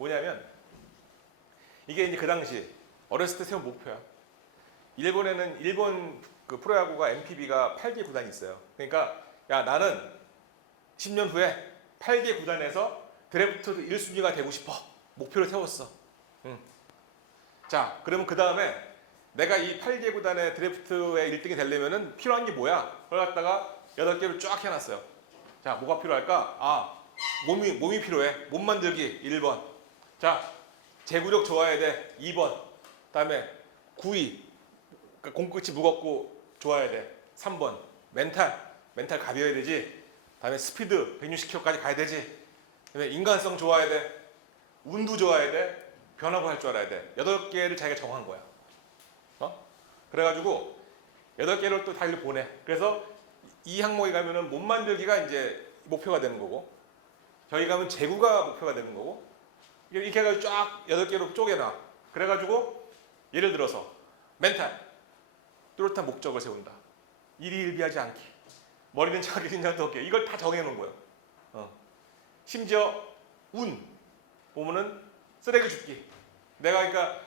뭐냐면 이게 이제 그 당시 어렸을 때 세운 목표야. 일본에는 일본 그 프로야구가 NPB가 8개 구단이 있어요. 그러니까 야 나는 10년 후에 8개 구단에서 드래프트 1순위가 되고 싶어. 목표를 세웠어. 응. 자, 그러면 그 다음에 내가 이 8개 구단의 드래프트의 1등이 되려면은 필요한 게 뭐야? 그걸 갖다가 8개를 쫙 해놨어요. 자, 뭐가 필요할까? 아, 몸이 필요해. 몸 만들기 1번. 자, 제구력 좋아야 돼. 2번. 그다음에 구위. 그러니까 공끝이 무겁고 좋아야 돼. 3번. 멘탈 가벼워야 되지. 그다음에 스피드 160km까지 가야 되지. 그다음에 인간성 좋아야 돼. 운도 좋아야 돼. 변화구 할 줄 알아야 돼. 8개를 자기가 정한 거야. 그래가지고 8개를 또 달리 보내. 그래서 이 항목에 가면은 몸 만들기가 이제 목표가 되는 거고, 저기 가면 제구가 목표가 되는 거고, 이렇게 해가지고 쫙 8개로 쪼개놔. 그래가지고 예를 들어서 멘탈, 뚜렷한 목적을 세운다. 일희일비하지 않기. 머리는 차기 긴장도 없게. 이걸 다 정해놓은 거예요. 심지어 운 보면은 쓰레기 줍기. 내가 그러니까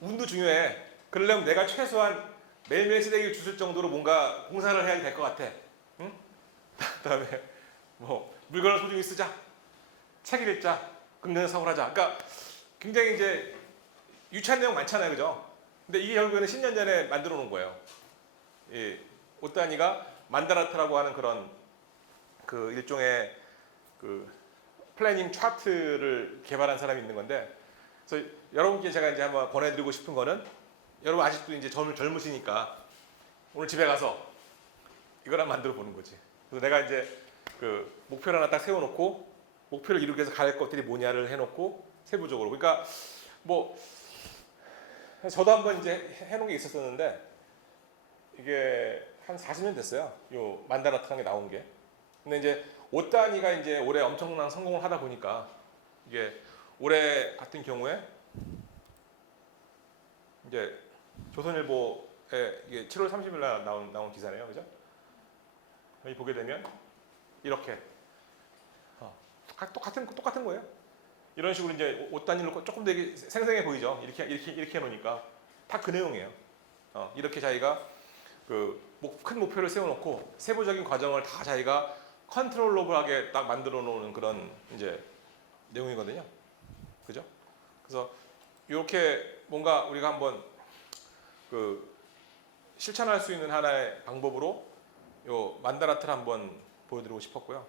운도 중요해. 그러려면 내가 최소한 매일매일 쓰레기를 주실 정도로 뭔가 공사를 해야 될 것 같아. 응? 그다음에 뭐 물건을 소중히 쓰자. 책을 읽자. 긍정적으로 하자. 그러니까 굉장히 이제 유치한 내용 많잖아요, 그죠? 근데 이게 결국에는 10년 전에 만들어 놓은 거예요. 이 오타니가 만다라트라고 하는 그런 그 일종의 그 플래닝 차트를 개발한 사람이 있는 건데, 그래서 여러분께 제가 이제 한번 권해드리고 싶은 거는, 여러분 아직도 이제 젊으시니까 오늘 집에 가서 이걸 한번 만들어 보는 거지. 그래서 내가 이제 그 목표를 하나 딱 세워놓고 목표를 이루기 위해서 갈 것들이 뭐냐를 해놓고 세부적으로. 그러니까 뭐 저도 한번 이제 해놓은 게 있었었는데 이게 한 40년 됐어요. 요 만다라트라는 게 나온 게. 근데 이제 오타니가 이제 올해 엄청난 성공을 하다 보니까 이게 올해 같은 경우에 이제 조선일보에 이게 7월 30일 날 나온 기사네요, 그죠? 여기 보게 되면 이렇게 똑같은 거예요. 이런 식으로 이제 옷 단위로 조금 되게 생생해 보이죠. 이렇게 해놓으니까 다 그 내용이에요. 이렇게 자기가 그 큰 목표를 세워놓고 세부적인 과정을 다 자기가 컨트롤러블하게 딱 만들어 놓는 그런 이제 내용이거든요. 그죠? 그래서 이렇게 뭔가 우리가 한번 그 실천할 수 있는 하나의 방법으로 요 만다라트를 한번 보여드리고 싶었고요.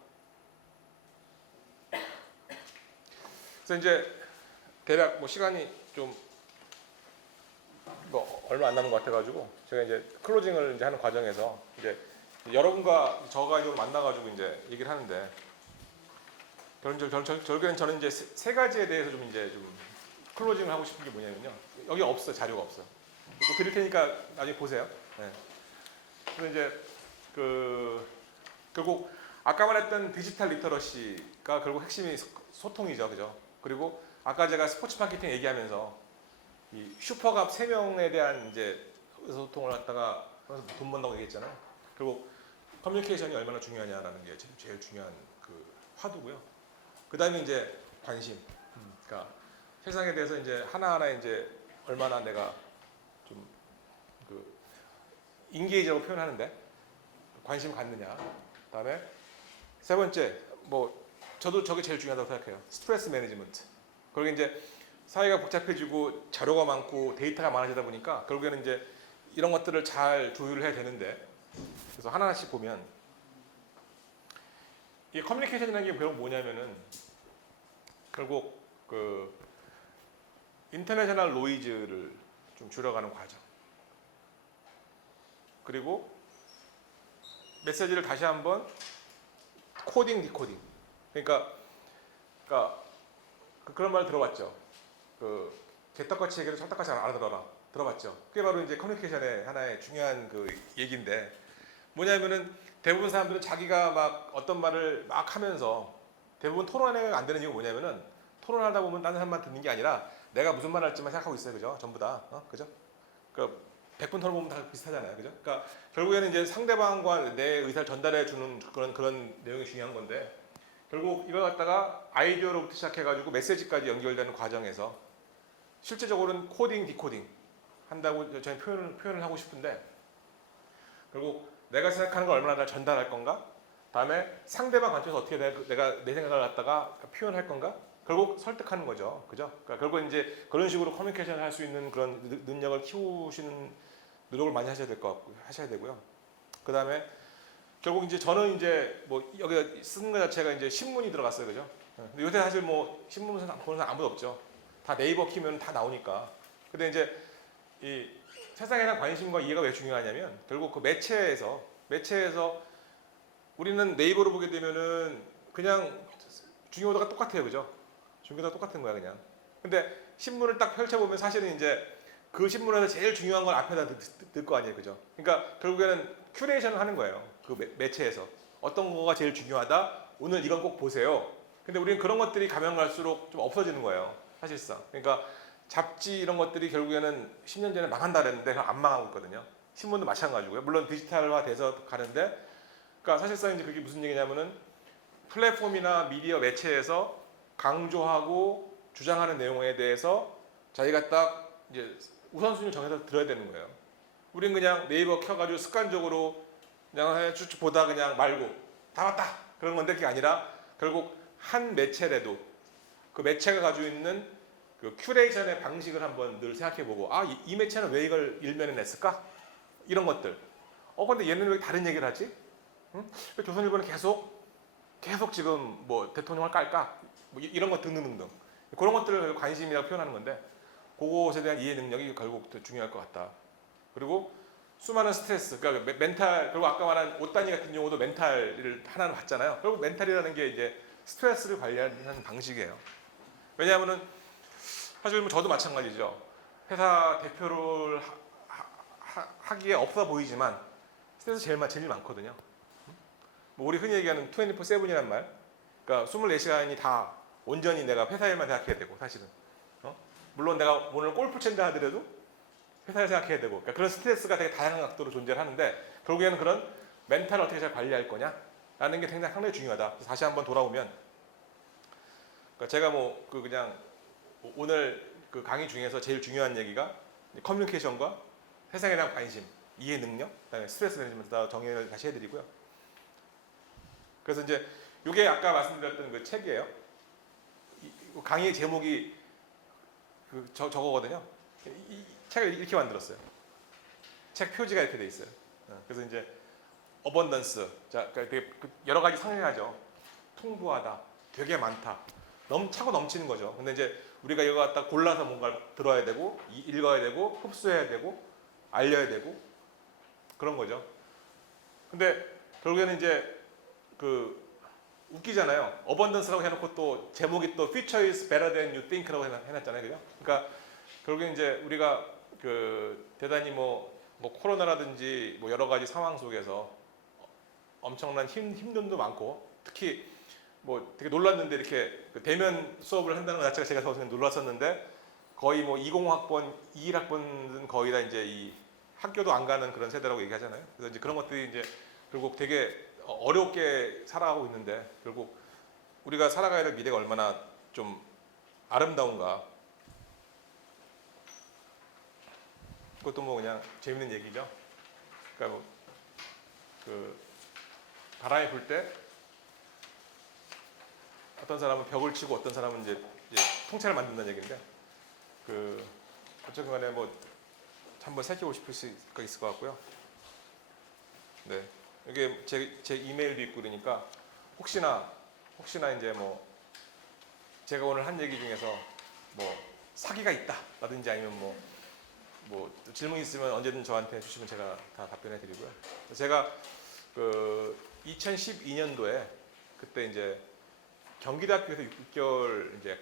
그래서 이제 대략 뭐 시간이 좀 뭐 얼마 안 남은 것 같아가지고 제가 이제 클로징을 이제 하는 과정에서 이제 여러분과 저가 이제 만나가지고 이제 얘기를 하는데 결국에는 저는 이제 세 가지에 대해서 좀 이제 좀 클로징을 하고 싶은 게 뭐냐면요. 여기 없어, 자료가 없어. 또 드릴 테니까 나중에 보세요. 네. 그래서 이제 그 결국 아까 말했던 디지털 리터러시가 결국 핵심이 소통이죠, 그죠? 그리고 아까 제가 스포츠 마케팅 얘기하면서 이 슈퍼갑 3명에 대한 이제 의사소통을 갖다가 돈 번다고 얘기했잖아요. 그리고 커뮤니케이션이 얼마나 중요하냐라는 게 제일 중요한 그 화두고요. 그 다음에 이제 관심. 그러니까 세상에 대해서 이제 하나하나 이제 얼마나 내가 좀 그 인게이지라고 표현하는데 관심 갖느냐. 그다음에 세 번째 뭐 저도 저게 제일 중요하다고 생각해요. 스트레스 매니지먼트. 그리고 이제 사회가 복잡해지고 자료가 많고 데이터가 많아지다 보니까 결국에는 이제 이런 것들을 잘 조율을 해야 되는데, 그래서 하나하나씩 보면 이 커뮤니케이션이라는 게 결국 뭐냐면은 결국 그 인터내셔널 노이즈를 좀 줄여가는 과정. 그리고 메시지를 다시 한번 코딩, 디코딩. 그러니까 그런 말 들어봤죠. 그 개떡같이 얘기를 찰떡같이 알아들어라. 들어봤죠. 그게 바로 이제 커뮤니케이션의 하나의 중요한 그 얘기인데, 뭐냐면은 대부분 사람들은 자기가 막 어떤 말을 막 하면서 대부분 토론이 안 되는 이유가 뭐냐면은 토론하다 보면 다른 사람만 듣는 게 아니라 내가 무슨 말 할지만 생각하고 있어요, 그죠? 전부 다, 그죠? 그 100분 토론 보면 다 비슷하잖아요, 그죠? 그러니까 결국에는 이제 상대방과 내 의사를 전달해 주는 그런 내용이 중요한 건데, 결국 이걸 갖다가 아이디어로부터 시작해가지고 메시지까지 연결되는 과정에서 실제적으로는 코딩, 디코딩 한다고 저는 표현을 하고 싶은데 결국 내가 생각하는 걸 얼마나 잘 전달할 건가? 다음에 상대방 관점에서 어떻게 내가 내 생각을 갖다가 표현할 건가? 결국 설득하는 거죠. 그죠? 그러니까 결국 이제 그런 식으로 커뮤니케이션을 할 수 있는 그런 능력을 키우시는 노력을 많이 하셔야 될 것 같고 하셔야 되고요. 그 다음에 결국 이제 저는 이제 뭐 여기 쓰는 것 자체가 이제 신문이 들어갔어요. 그죠? 근데 요새 사실 뭐 신문 보는 사람 아무도 없죠. 다 네이버 키면 다 나오니까. 근데 이제 이 세상에 대한 관심과 이해가 왜 중요하냐면 결국 그 매체에서 우리는 네이버로 보게 되면은 그냥 중요도가 똑같아요. 그죠? 중요도가 똑같은 거야 그냥. 근데 신문을 딱 펼쳐보면 사실은 이제 그 신문에서 제일 중요한 걸 앞에다 넣을 거 아니에요. 그죠? 그러니까 결국에는 큐레이션을 하는 거예요. 그 매체에서. 어떤 거가 제일 중요하다? 오늘 이건 꼭 보세요. 근데 우리는 그런 것들이 가면 갈수록 좀 없어지는 거예요. 사실상. 그러니까 잡지 이런 것들이 결국에는 10년 전에 망한다 그랬는데 안 망하고 있거든요. 신문도 마찬가지고요. 물론 디지털화 돼서 가는데 그러니까 사실상 이제 그게 무슨 얘기냐면은 플랫폼이나 미디어 매체에서 강조하고 주장하는 내용에 대해서 자기가 딱 이제 우선순위를 정해서 들어야 되는 거예요. 우린 그냥 네이버 켜가지고 습관적으로 그냥 쭉쭉 보다 그냥 말고 다 봤다 그런 건데 그게 아니라 결국 한 매체라도 그 매체가 가지고 있는 그 큐레이션의 방식을 한번 늘 생각해보고 이 매체는 왜 이걸 일면에 냈을까? 이런 것들. 근데 얘는 왜 다른 얘기를 하지? 응? 왜 조선일보는 계속 지금 뭐 대통령을 깔까? 뭐 이런 것 등등등등. 그런 것들을 관심이라고 표현하는 건데 그것에 대한 이해 능력이 결국 더 중요할 것 같다. 그리고 수많은 스트레스, 그러니까 멘탈, 그리고 아까 말한 옷단위 같은 경우도 멘탈을 하나는 봤잖아요. 결국 멘탈이라는 게 이제 스트레스를 관리하는 방식이에요. 왜냐하면은 사실 뭐 저도 마찬가지죠. 회사 대표를 하기에 없어 보이지만 스트레스 제일 많거든요. 뭐 우리 흔히 얘기하는 24/7이란 말. 그러니까 24시간이 다 온전히 내가 회사 일만 생각해야 되고 사실은. 물론 내가 오늘 골프 친다 하더라도 회사를 생각해야 되고 그러니까 그런 스트레스가 되게 다양한 각도로 존재를 하는데 결국에는 그런 멘탈을 어떻게 잘 관리할 거냐라는 게 상당히 중요하다. 다시 한번 돌아오면 그러니까 제가 뭐 그 그냥 오늘 그 강의 중에서 제일 중요한 얘기가 커뮤니케이션과 세상에 대한 관심, 이해 능력, 그다음에 스트레스 매니지먼트 다 정의를 다시 해드리고요. 그래서 이제 이게 아까 말씀드렸던 그 책이에요. 강의 제목이 저거거든요. 이 책을 이렇게 만들었어요. 책 표지가 이렇게 돼 있어요. 그래서 이제 어번던스, 자, 되게 여러 가지 상징하죠. 풍부하다, 되게 많다, 차고 넘치는 거죠. 근데 이제 우리가 이거 갖다 골라서 뭔가 들어야 되고, 읽어야 되고, 흡수해야 되고, 알려야 되고 그런 거죠. 근데 결국에는 이제 그 웃기잖아요. 어번던스라고 해놓고 또 제목이 또 Future is better than you think라고 해놨잖아요, 그죠? 그러니까 결국에 이제 우리가 그 대단히 뭐 코로나라든지 뭐 여러 가지 상황 속에서 엄청난 힘듦도 많고 특히 뭐 되게 놀랐는데 이렇게 그 대면 수업을 한다는 것 자체가 제가 처음에 놀랐었는데 거의 뭐 20학번, 21학번은 거의 다 이제 이 학교도 안 가는 그런 세대라고 얘기하잖아요. 그래서 이제 그런 것들이 이제 결국 되게 어렵게 살아가고 있는데 결국 우리가 살아가야 될 미래가 얼마나 좀 아름다운가. 그것도 뭐 그냥 재밌는 얘기죠. 그러니까 뭐 그 바람이 불 때 어떤 사람은 벽을 치고 어떤 사람은 이제 통째를 만든다는 얘기인데 그 어쨌든 간에 뭐 한번 살펴보고 싶을 수 있을 것 같고요. 네. 이게 제 이메일도 있고 그러니까 혹시나 이제 뭐 제가 오늘 한 얘기 중에서 뭐 사기가 있다라든지 아니면 뭐 질문 있으면 언제든 저한테 주시면 제가 다 답변해 드리고요. 제가 그 2012년도에 그때 이제 경기대학교에서 6개월 이제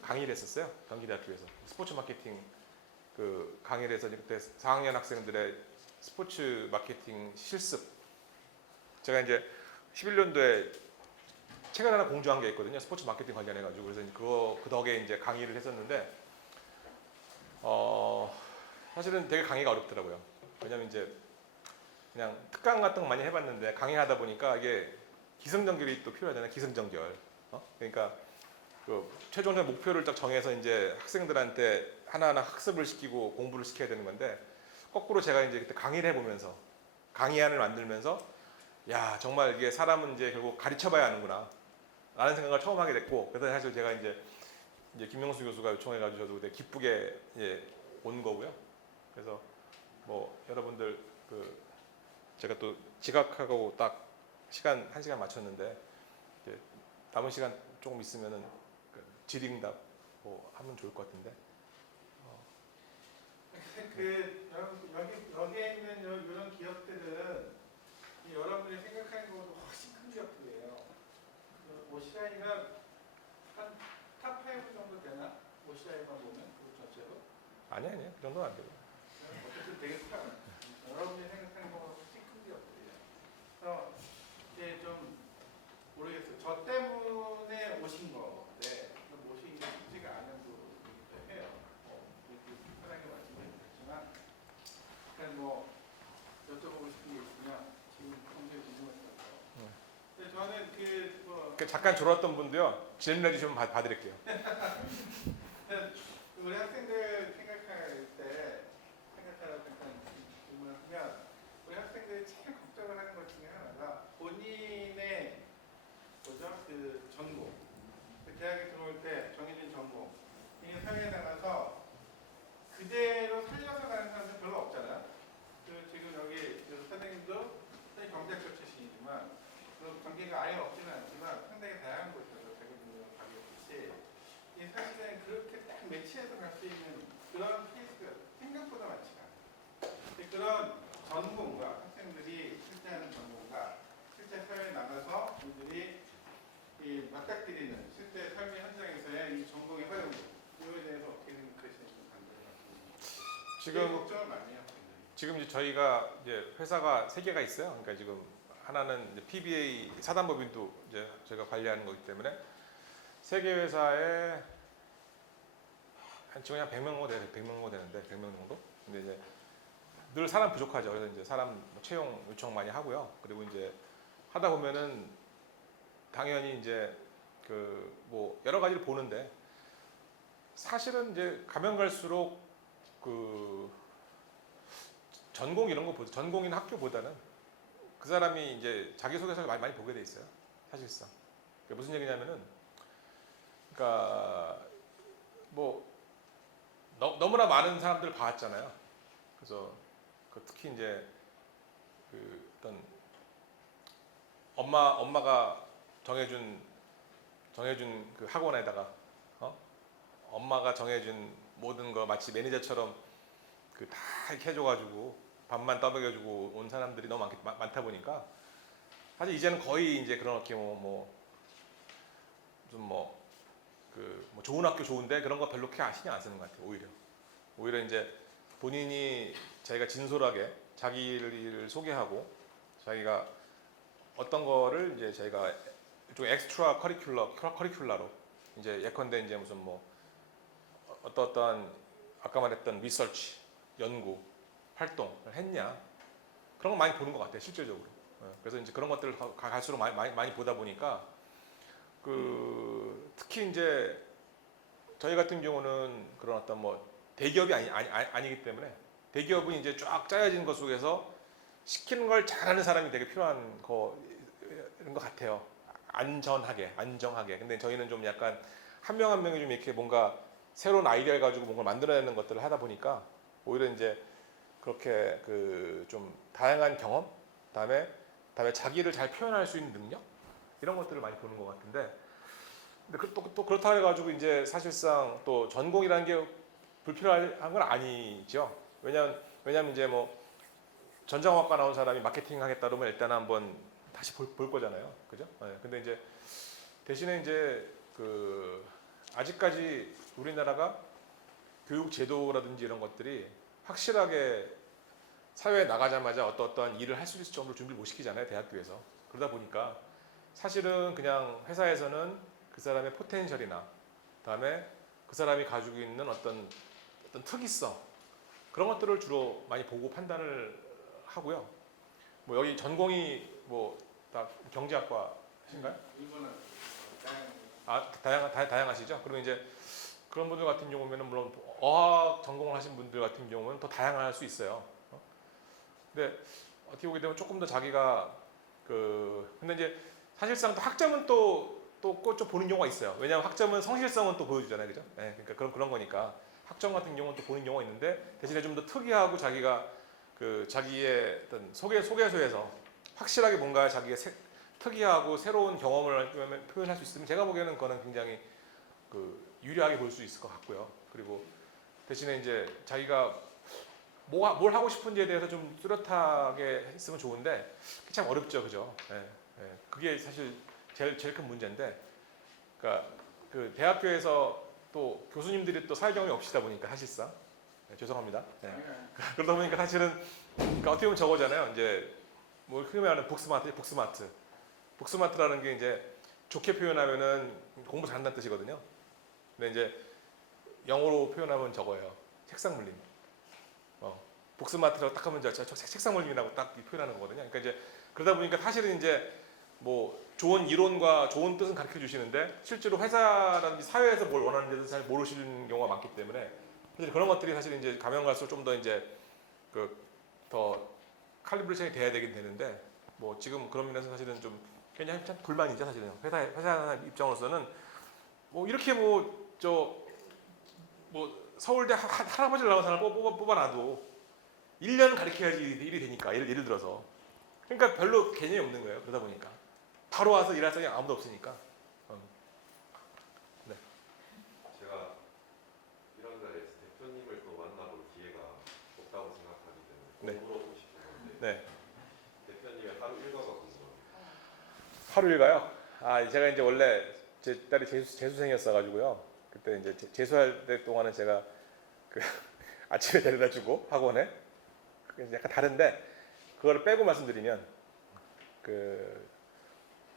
강의를 했었어요. 경기대학교에서 스포츠 마케팅 그 강의를 해서 그때 4학년 학생들의 스포츠 마케팅 실습. 제가 이제 11년도에 책을 하나 공주한 게 있거든요. 스포츠 마케팅 관련해 가지고 그래서 그 덕에 이제 강의를 했었는데 사실은 되게 강의가 어렵더라고요. 왜냐면 이제 그냥 특강 같은 거 많이 해봤는데 강의하다 보니까 이게 기승전결이 또 필요하잖아요. 기승전결. 그러니까 그 최종적 목표를 딱 정해서 이제 학생들한테 하나하나 학습을 시키고 공부를 시켜야 되는 건데 거꾸로 제가 이제 그때 강의를 해보면서 강의안을 만들면서 야 정말 이게 사람은 이제 결국 가르쳐봐야 하는구나 라는 생각을 처음 하게 됐고 그래서 사실 제가 이제 김명수 교수가 요청해가지고 저도 되게 기쁘게 온 거고요. 그래서 뭐 여러분들 그 제가 또 지각하고 딱 시간 1시간 맞췄는데 이제 남은 시간 조금 있으면은 그 질의응답 뭐 하면 좋을 것 같은데. 그 여기에 있는 이런 기업들은 여러분들이 생각하는 것보다 훨씬 큰 기업들이에요. OCI가 한 탑5 정도 되나? OCI만 보면 그 전체로? 아니 그 정도는 안 돼요. 어쨌든 되게 커요. 여러분들이 생각하는 것보다 훨씬 큰 기업들이에요. 그래서 이제 좀 모르겠어요. 저 때문에 오신 건데 모시기 쉽지가 않은 부분이기도 해요. 이렇게 편하게 말씀드리겠지만 그러니까 뭐 여쭤보고 싶은 게 있으면 지금 평소에 질문했어요. 근데 저는 그 잠깐 졸았던 분도요 질문해 주시면 봐드릴게요. 우리 학생들 생각할 때 생각하라고 잠깐 질문을 하면 우리 학생들이 제일 걱정을 하는 것 중에 하나가 본인의 그 전공, 그 대학에 들어올 때 정해진 전공, 이 사회에 나가서 그대로 살려서 가는 사람들 별로 없잖아요. 지금 여기 선생님도 경제학과 출신이지만 관계가 아예 없지는 않지만 상당히 다양한 곳에서 자기들과 관계없이 이 사실은 그렇게 딱 매치해서 갈 수 있는 그런 케이스가 생각보다 많지가 않아요. 그런 전공과 학생들이 실제 하는 전공과 실제 사회에 나가서 이들이 맞닥뜨리는 실제 삶의 현장에서의 이 전공의 활용 이거에 대해서 어떻게 생각하시는지 지금 걱정을 많이 해요. 지금 이제 저희가 이제 회사가 3개가 있어요. 그러니까 지금 하나는 이제 PBA 사단법인도 이제 제가 관리하는 거기 때문에 3개 회사에 지금 한 100명 정도 100명 정도 되는데 100명 정도. 근데 이제 늘 사람 부족하죠. 그래서 이제 사람 채용 요청 많이 하고요. 그리고 이제 하다 보면은 당연히 이제 그 뭐 여러 가지를 보는데 사실은 이제 가면 갈수록 그 전공 이런 거보다 전공이나 학교보다는 그 사람이 이제 자기소개서를 많이 보게 돼 있어요. 사실상. 그러니까 무슨 얘기냐면은 그러니까 뭐 너무나 많은 사람들을 봐왔잖아요. 그래서 특히 이제 그 어떤 엄마가 정해준 그 학원에다가 엄마가 정해준 모든 거 마치 매니저처럼 그 다 이렇게 해줘가지고 밥만 떠먹여주고 온 사람들이 너무 많다 보니까 사실 이제는 거의 이제 그런 게 뭐 좋은 학교 좋은데 그런 거 별로 그렇게 신경 안 쓰는 것 같아요. 오히려 이제 본인이 자기가 진솔하게 자기를 소개하고 자기가 어떤 거를 이제 저희가 일종의 엑스트라 커리큘러로 이제 예컨대 이제 무슨 뭐 어떠한 아까 말했던 리서치 연구 활동을 했냐 그런 거 많이 보는 것 같아요. 실질적으로. 그래서 이제 그런 것들을 갈수록 많이 보다 보니까 특히 이제 저희 같은 경우는 그런 어떤 뭐 대기업이 아니기 때문에 대기업은 이제 쫙 짜여진 것 속에서 시키는 걸 잘하는 사람이 되게 필요한 거인 것 같아요. 안정하게. 근데 저희는 좀 약간 한 명 한 명이 좀 이렇게 뭔가 새로운 아이디어를 가지고 뭔가 만들어내는 것들을 하다 보니까 오히려 이제 그렇게 그 좀 다양한 경험, 다음에 자기를 잘 표현할 수 있는 능력 이런 것들을 많이 보는 것 같은데, 근데 또 그렇다 해가지고 이제 사실상 또 전공이라는 게 불필요한 건 아니죠. 왜냐면 이제 뭐 전자공학과 나온 사람이 마케팅 하겠다 그러면 일단 한번 다시 볼 거잖아요, 그죠? 네. 근데 이제 대신에 이제 그 아직까지 우리나라가 교육 제도라든지 이런 것들이 확실하게 사회에 나가자마자 어떠한 일을 할 수 있을 정도로 준비를 못 시키잖아요, 대학교에서. 그러다 보니까 사실은 그냥 회사에서는 그 사람의 포텐셜이나 그다음에 그 사람이 가지고 있는 어떤 특이성 그런 것들을 주로 많이 보고 판단을 하고요. 뭐 여기 전공이 뭐 다 경제학과신가요? 다양하시죠? 그리고 이제 그런 분들 같은 경우에는 물론 어학 전공을 하신 분들 같은 경우는 더 다양할 수 있어요. 근데 어떻게 보게 되면 조금 더 자기가 근데 이제 사실상 또 학점은 좀 보는 경우가 있어요. 왜냐하면 학점은 성실성은 또 보여주잖아요, 그죠? 네, 그러니까 그런 거니까 학점 같은 경우는 또 보는 경우가 있는데 대신에 좀 더 특이하고 자기가 자기의 어떤 소개서에서 확실하게 뭔가 자기가 특이하고 새로운 경험을 표현할 수 있으면 제가 보기에는 그거는 굉장히 유리하게 볼 수 있을 것 같고요. 그리고 대신에 이제 자기가 뭘 하고 싶은지에 대해서 좀 뚜렷하게 했으면 좋은데 그게 참 어렵죠, 그죠? 예, 예. 그게 사실 제일 큰 문제인데, 그러니까 대학교에서 또 교수님들이 또 사회 경험이 없으시다 보니까 사실상 죄송합니다. 예. 그러다 보니까 사실은 그러니까 어떻게 보면 저거잖아요. 이제 뭐 흔히 말하는 북스마트라는 게 이제 좋게 표현하면은 공부 잘한다는 뜻이거든요. 근데 이제 영어로 표현하면 저거예요. 책상 물림. 북스마트라고 딱 하면 저 책상 물림이라고 딱 표현하는 거거든요. 그러니까 이제 그러다 보니까 사실은 이제 뭐 좋은 이론과 좋은 뜻은 가르쳐 주시는데 실제로 회사라든지 사회에서 뭘 원하는지도 잘 모르시는 경우가 많기 때문에 사실 그런 것들이 사실 이제 가면 갈수록 좀 더 이제 더 칼리브레이션이 돼야 되긴 되는데 뭐 지금 그런 면에서 사실은 좀 굉장히 참 불만이죠, 사실은. 회사 입장으로서는 뭐 이렇게 서울대 할아버지를 나온 사람을 뽑아놔도 1년 가르쳐야지 일이 되니까 예를 들어서 그러니까 별로 개념이 없는 거예요. 그러다 보니까 바로 와서 일할 사람이 아무도 없으니까. 네. 제가 이런 자리에서 대표님을 또 만나볼 기회가 없다고 생각하기 때문에 네. 물어보고 싶은 건데 네. 대표님의 하루 일과가 궁금합니다. 하루 일가요? 제가 이제 원래 제 딸이 재수생이었어가지고요. 그때 이제 재수할 때 동안은 제가 아침에 데려다 주고 학원에 그게 약간 다른데 그거를 빼고 말씀드리면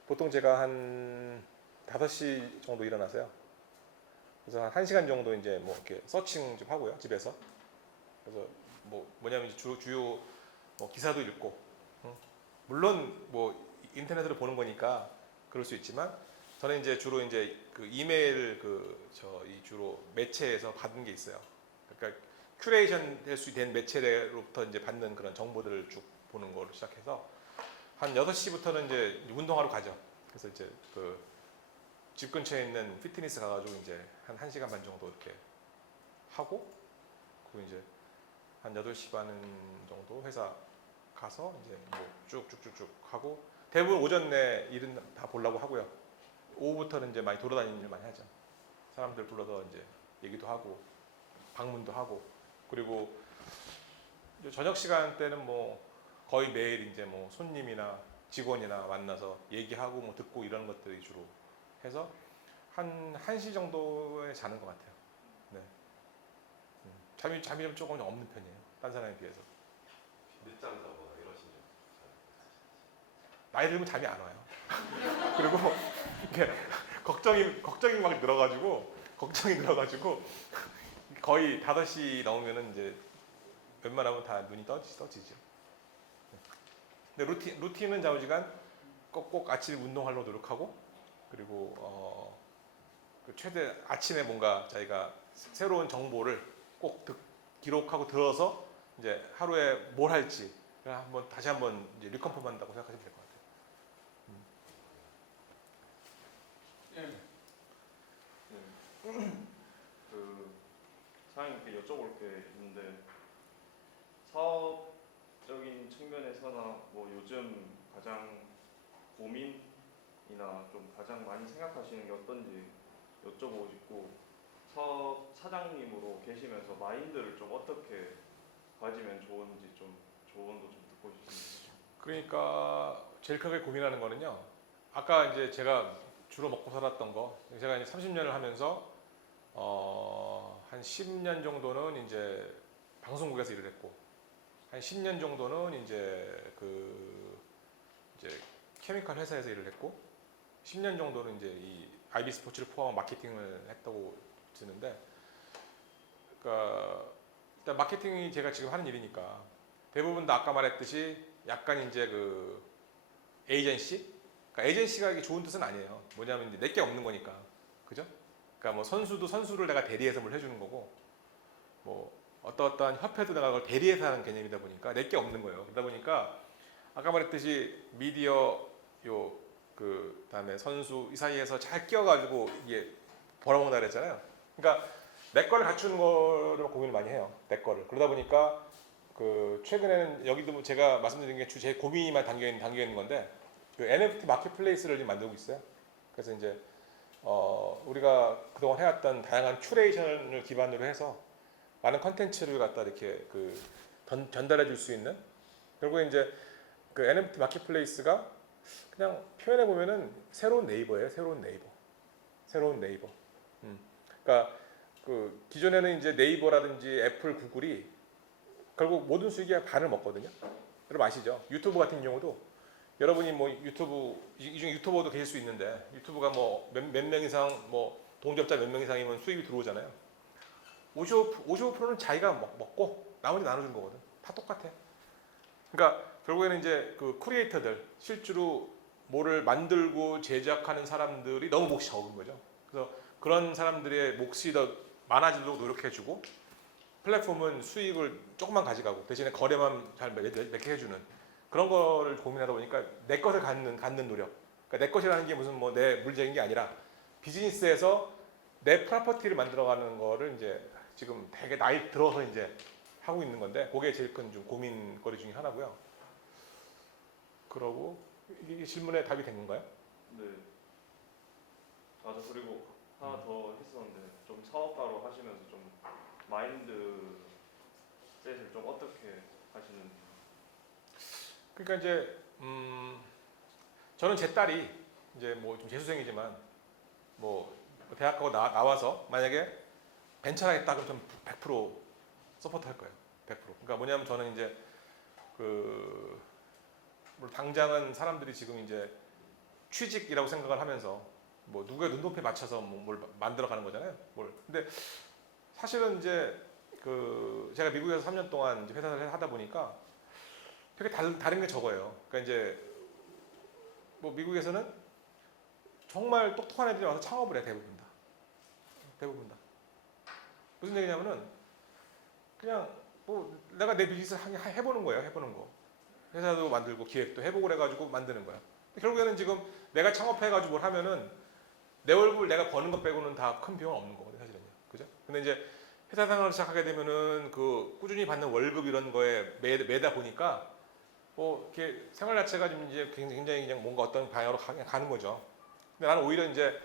보통 제가 한 5시 정도 일어나서요. 그래서 한 1시간 정도 이제 뭐 이렇게 서칭 좀 하고요, 집에서. 그래서 뭐냐면 이제 주요 뭐 기사도 읽고, 물론 뭐 인터넷으로 보는 거니까 그럴 수 있지만 저는 이제 주로 이제 이메일 이 주로 매체에서 받은 게 있어요. 그러니까 큐레이션 될 수 된 매체로부터 이제 받는 그런 정보들을 쭉 보는 거를 시작해서 한 6시부터는 이제 운동하러 가죠. 그래서 이제 집 근처에 있는 피트니스 가가지고 이제 한 1시간 반 정도 이렇게 하고 그리고 이제 한 8시 반 정도 회사 가서 이제 뭐 쭉쭉쭉쭉 하고 대부분 오전 내 일은 다 보려고 하고요. 오후부터는 이제 많이 돌아다니는 일 많이 하죠. 사람들 불러서 이제 얘기도 하고 방문도 하고 그리고 이제 저녁 시간 때는 뭐 거의 매일 이제 뭐 손님이나 직원이나 만나서 얘기하고 뭐 듣고 이런 것들이 주로 해서 한 1시 정도에 자는 것 같아요. 네. 잠이 좀 조금 없는 편이에요. 딴 사람에 비해서. 늦잠 자거나 이러신 적 나이 들면 잠이 안 와요. 그리고 이렇게 걱정이 막 늘어가지고 거의 5시 넘으면은 이제 웬만하면 다 눈이 떠지죠. 근데 루틴은 좌우지간 꼭 아침에 운동하려고 노력하고 그리고 최대 아침에 뭔가 자기가 새로운 정보를 꼭 기록하고 들어서 이제 하루에 뭘 할지 다시 한번 이제 리컨펌 한다고 생각하시면 될 것 같아요. 사장님께 여쭤볼 게 있는데 사업적인 측면에서나 뭐 요즘 가장 고민이나 좀 가장 많이 생각하시는 게 어떤지 여쭤보고 싶고 사업 사장님으로 계시면서 마인드를 좀 어떻게 가지면 좋은지 좀 조언도 좀 듣고 싶습니다. 그러니까 제일 크게 고민하는 거는요. 아까 이제 제가 주로 먹고 살았던 거, 제가 이제 30년을 하면서 한 10년 정도는 이제 방송국에서 일을 했고, 한 10년 정도는 이제 이제 케미칼 회사에서 일을 했고, 10년 정도는 이제 이 IB 스포츠를 포함한 마케팅을 했다고 드는데, 그러니까 일단 마케팅이 제가 지금 하는 일이니까 대부분 다 아까 말했듯이 약간 이제 에이전시 그러니까 에이전시가 이게 좋은 뜻은 아니에요. 뭐냐면 이제 내게 없는 거니까, 그죠? 그러니까 뭐 선수도 선수를 내가 대리해서 뭘 해주는 거고, 뭐 어떠한 협회도 내가 그걸 대리해서 하는 개념이다 보니까 내게 없는 거예요. 그러다 보니까 아까 말했듯이 미디어 그 다음에 선수 이 사이에서 잘 끼어가지고 이게 벌어먹는다 그랬잖아요. 그러니까 내 거를 갖추는 거를 고민을 많이 해요. 내 거를. 그러다 보니까 그 최근에는 여기도 제가 말씀드린 게 제 고민이만 담겨 있는 건데 그 NFT 마켓플레이스를 지금 만들고 있어요. 그래서 이제 우리가 그동안 해왔던 다양한 큐레이션을 기반으로 해서 많은 컨텐츠를 갖다 이렇게 그 전달해 줄 수 있는, 결국에 이제 그 NFT 마켓플레이스가 그냥 표현해 보면은 새로운 네이버예요. 새로운 네이버. 그러니까 그 기존에는 이제 네이버라든지 애플, 구글이 결국 모든 수익의 반을 먹거든요. 여러분 아시죠? 유튜브 같은 경우도 여러분이 뭐 유튜브 이 중에 유튜버도 계실 수 있는데 유튜브가 뭐 몇 명 이상 뭐 동접자 몇 명 이상이면 수익이 들어오잖아요. 55%는 자기가 먹고 나머지 나눠주는 거거든. 다 똑같아. 그러니까 결국에는 이제 그 크리에이터들 실제로 뭐를 만들고 제작하는 사람들이 너무 몫이 적은 거죠. 그래서 그런 사람들의 몫이 더 많아지도록 노력해주고 플랫폼은 수익을 조금만 가져가고 대신에 거래만 잘 맺게 해주는 그런 거를 고민하다 보니까 내 것을 갖는 노력. 그러니까 내 것이라는 게 무슨 뭐 내 물질적인 게 아니라 비즈니스에서 내 프로퍼티를 만들어가는 거를 이제 지금 되게 나이 들어서 이제 하고 있는 건데 그게 제일 큰 좀 고민거리 중에 하나고요. 그러고 이 질문에 답이 된 건가요? 네. 아, 저 그리고 하나 더 했었는데 좀 사업가로 하시면서 좀 마인드 셋을 좀 어떻게 하시는지. 그러니까 이제 저는 제 딸이 이제 뭐 좀 재수생이지만 뭐 대학 가고 나와서 만약에 벤처를 하겠다 그러면 좀 100% 서포트 할 거예요. 100%. 그러니까 뭐냐면 저는 이제 그 물론 당장은 사람들이 지금 이제 취직이라고 생각을 하면서 뭐 누구의 눈높이에 맞춰서 뭘 만들어가는 거잖아요. 근데 사실은 이제 그 제가 미국에서 3년 동안 이제 회사를 하다 보니까 되게 다른 게 적어요. 그러니까 이제 뭐 미국에서는 정말 똑똑한 애들이 와서 창업을 해 대부분 다. 무슨 얘기냐면은 그냥 뭐 내가 내 비즈니스를 해보는 거예요. 해보는 거. 회사도 만들고 기획도 해보고 그래가지고 만드는 거야. 결국에는 지금 내가 창업해가지고 뭘 하면은 내 얼굴 내가 버는 것 빼고는 다 큰 비용 없는 거거든요, 사실은요. 그죠? 근데 이제 회사 생활을 시작하게 되면은 그 꾸준히 받는 월급 이런 거에 매다 보니까 뭐 이렇게 생활 자체가 좀 이제 굉장히 그냥 뭔가 어떤 방향으로 가는 거죠. 근데 나는 오히려 이제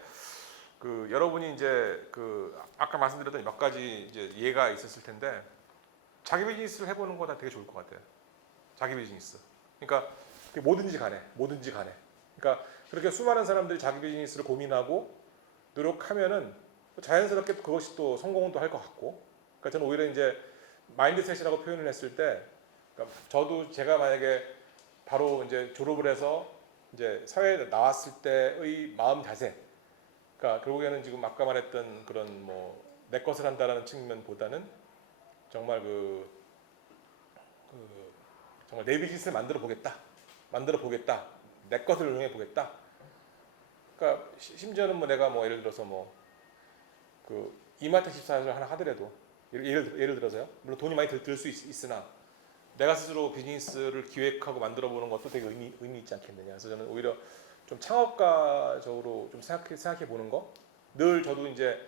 그 여러분이 이제 그 아까 말씀드렸던 몇 가지 이제 예가 있었을 텐데 자기 비즈니스를 해보는 거 다 되게 좋을 것 같아요. 자기 비즈니스. 그러니까 뭐든지 간에. 그러니까 그렇게 수많은 사람들이 자기 비즈니스를 고민하고 노력하면은 자연스럽게 그것이 또 성공은 또 할 것 같고. 그러니까 저는 오히려 이제 마인드셋이라고 표현을 했을 때, 그러니까 저도 제가 만약에 바로 이제 졸업을 해서 이제 사회에 나왔을 때의 마음 자세. 그러니까 결국에는 지금 아까 말했던 그런 뭐 내 것을 한다라는 측면보다는 정말 정말 내 비즈니스를 만들어 보겠다. 내 것을 이용해 보겠다. 그러니까 심지어는 뭐 내가 뭐 예를 들어서 뭐 그 이마트 집사를 하나 하더라도 예를 들어서요. 물론 돈이 많이 들 수 있으나 내가 스스로 비즈니스를 기획하고 만들어 보는 것도 되게 의미 있지 않겠느냐. 그래서 저는 오히려 좀 창업가적으로 좀 생각해 보는 거. 늘 저도 이제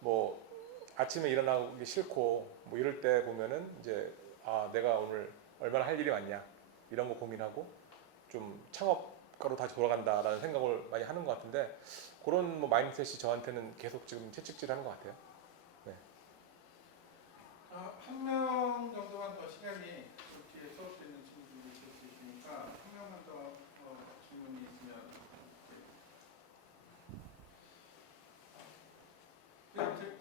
뭐 아침에 일어나기 싫고 뭐 이럴 때 보면은 이제 내가 오늘 얼마나 할 일이 많냐 이런 거 고민하고 좀 창업가로 다시 돌아간다라는 생각을 많이 하는 것 같은데 그런 뭐 마인드셋이 저한테는 계속 지금 채찍질하는 것 같아요. 한 명 정도만 더 시간이 이렇게 수업되어 있는 친구들이 있을 수 있으니까 한 명만 더 질문이 있으면.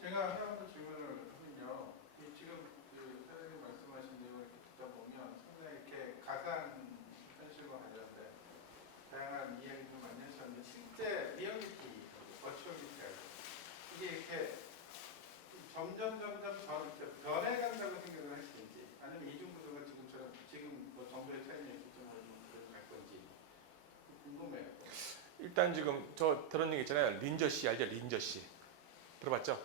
제가 하나 더 질문을 하면요. 지금 그 사장님 말씀하신 내용을 이렇게 듣다 보면 상당히 이렇게 가상 현실과 관련된 다양한 이야기도 많이 하셨는데 실제 리얼리티, 버추얼리티 이게 이렇게 점점 변해간다고 생각을 하시는지 아니면 이중구조가 지금 뭐 정부의 차이나 기점으로 좀 그래도 갈 건지 궁금해요. 일단 지금 저 들은 얘기 있잖아요. 린저 씨 알죠? 린저 씨 들어봤죠?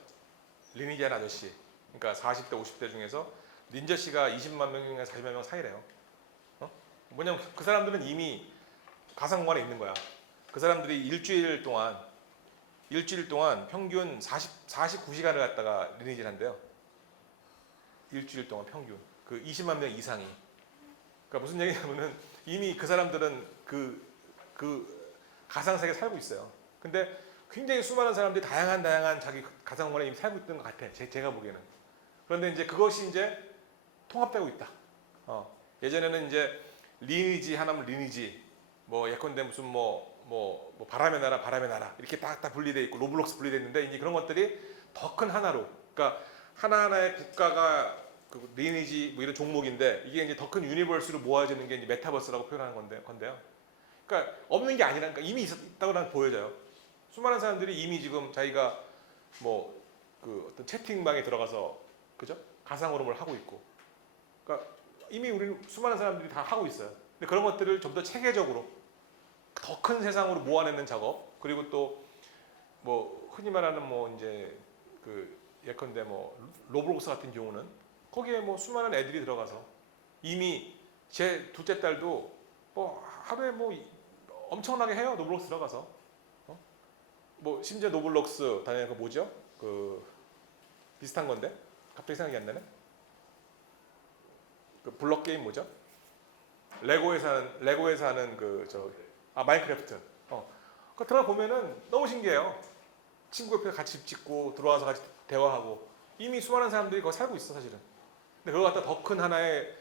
리니지한 아저씨. 그러니까 40대 50대 중에서 린저 씨가 20만 명인가 40만 명 사이래요. 뭐냐면 그 사람들은 이미 가상공간에 있는 거야. 그 사람들이 일주일 동안 평균 49시간을 갖다가 리니지를 한대요. 일주일 동안 평균 그 20만 명 이상이. 그러니까 무슨 얘기냐면은 이미 그 사람들은 그 가상세계에 살고 있어요. 근데 굉장히 수많은 사람들이 다양한 자기 가상공간에 이미 살고 있는 것 같아. 제가 보기에는. 그런데 이제 그것이 이제 통합되고 있다. 예전에는 이제 리니지 하나면 리니지, 뭐 예컨대 무슨 뭐 바람의 나라 이렇게 딱 분리돼 있고 로블록스 분리돼 있는데 이제 그런 것들이 더 큰 하나로, 그러니까 하나하나의 국가가 그 리니지 뭐 이런 종목인데 이게 이제 더 큰 유니버스로 모아지는 게 이제 메타버스라고 표현하는 건데요. 그러니까 없는 게 아니라니까 이미 있다고 난 보여져요. 수많은 사람들이 이미 지금 자기가 뭐 그 어떤 채팅방에 들어가서 그죠? 가상으로 뭘 하고 있고, 그러니까 이미 우리는 수많은 사람들이 다 하고 있어요. 근데 그런 것들을 좀 더 체계적으로 더 큰 세상으로 모아내는 작업, 그리고 또 뭐 흔히 말하는 뭐 이제 그 예컨대 뭐 로블록스 같은 경우는 거기에 뭐 수많은 애들이 들어가서 이미 제 둘째 딸도 뭐 하루에 뭐 엄청나게 해요. 로블록스 들어가서 뭐 심지어 로블록스 다니는 그 뭐죠? 그 비슷한 건데 갑자기 생각이 안 나네. 그 블럭 게임 뭐죠? 레고에서 하는 그 마인크래프트. 그거 들어가 보면은 너무 신기해요. 친구 옆에 같이 집 짓고 들어와서 같이 대화하고 이미 수많은 사람들이 거기 살고 있어 사실은. 근데 그걸 갖다 더 큰 하나의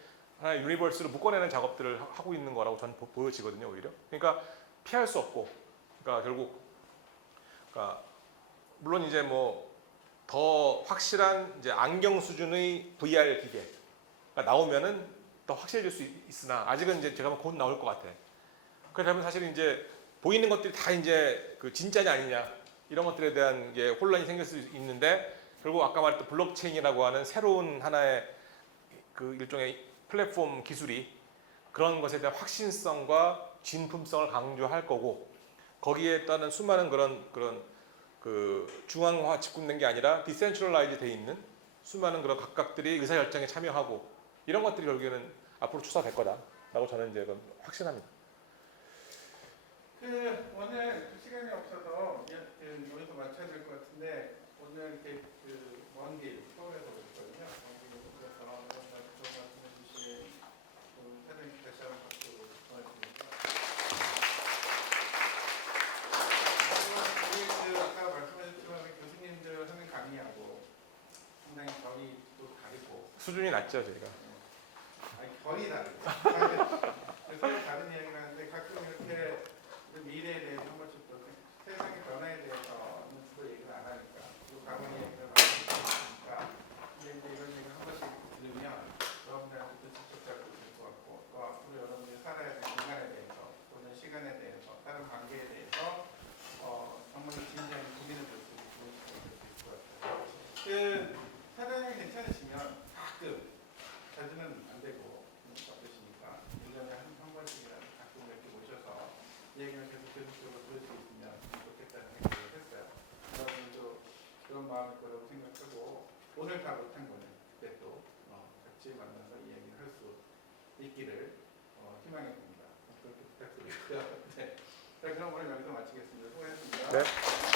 유니버스로 묶어내는 작업들을 하고 있는 거라고 저는 보여지거든요 오히려. 그러니까 피할 수 없고, 그러니까 결국, 그러니까 물론 이제 뭐 더 확실한 이제 안경 수준의 VR 기계가 나오면은 더 확실해질 수 있으나 아직은 이제 제가 곧 나올 것 같아. 그러면 사실 이제 보이는 것들이 다 이제 그 진짜냐 아니냐 이런 것들에 대한 게 혼란이 생길 수 있는데, 결국 아까 말했던 블록체인이라고 하는 새로운 하나의 그 일종의 플랫폼 기술이 그런 것에 대한 확신성과 진품성을 강조할 거고, 거기에 따른 수많은 그런 그 중앙화 집중된 게 아니라 디센트럴라이즈 돼 있는 수많은 그런 각각들이 의사결정에 참여하고 이런 것들이 결국에는 앞으로 추사될 거다라고 저는 이제 확신합니다. 오늘 시간이 없어서 여기서 마쳐야 될 것 같은데, 오늘 먼 길 서울에서 오셨거든요. 먼 길 오셔서 좋은 말씀 해주신 사장님 다시 한번 박수 고맙습니다. 우리 아까 말씀하셨지만 교수님들 하는 강의하고 상당히 결이 또 다르고 수준이 낮죠 저희가. 결이 다르고 서로 다른 이야기를 하는데, 가끔 이렇게 미래에 대해서 한 번씩 또 세상의 변화에 대해서는 주로 얘기를 안 하니까, 또 과거 이야기를 많이 했으니까 이제 이런 얘기를 한 번씩 들으면 여러분들한테도 직접 잡고 될 것 같고, 또 앞으로 여러분들이 살아야 될 공간에 대해서 또는 시간에 대해서 다른 관계에 대해서 정말 진지한 고민을 들 수 있을 것 같아요. 사장님이 괜찮으시면 가끔, 자주는 안 되고 바쁘시니까 1년에 한 번씩이라도 가끔 이렇게 모셔서 얘기를 계속 계속적으로 들을 수 있으면 좋겠다는 생각을 했어요. 여러분도 그런 마음일 거라고 생각하고, 오늘 다 못한 거는 그때 또 같이 만나서 이야기를 할 수 있기를 희망해 봅니다. 그렇게 부탁드리고요. 네. 자, 그럼 오늘 여기서 마치겠습니다. 수고하셨습니다. 네.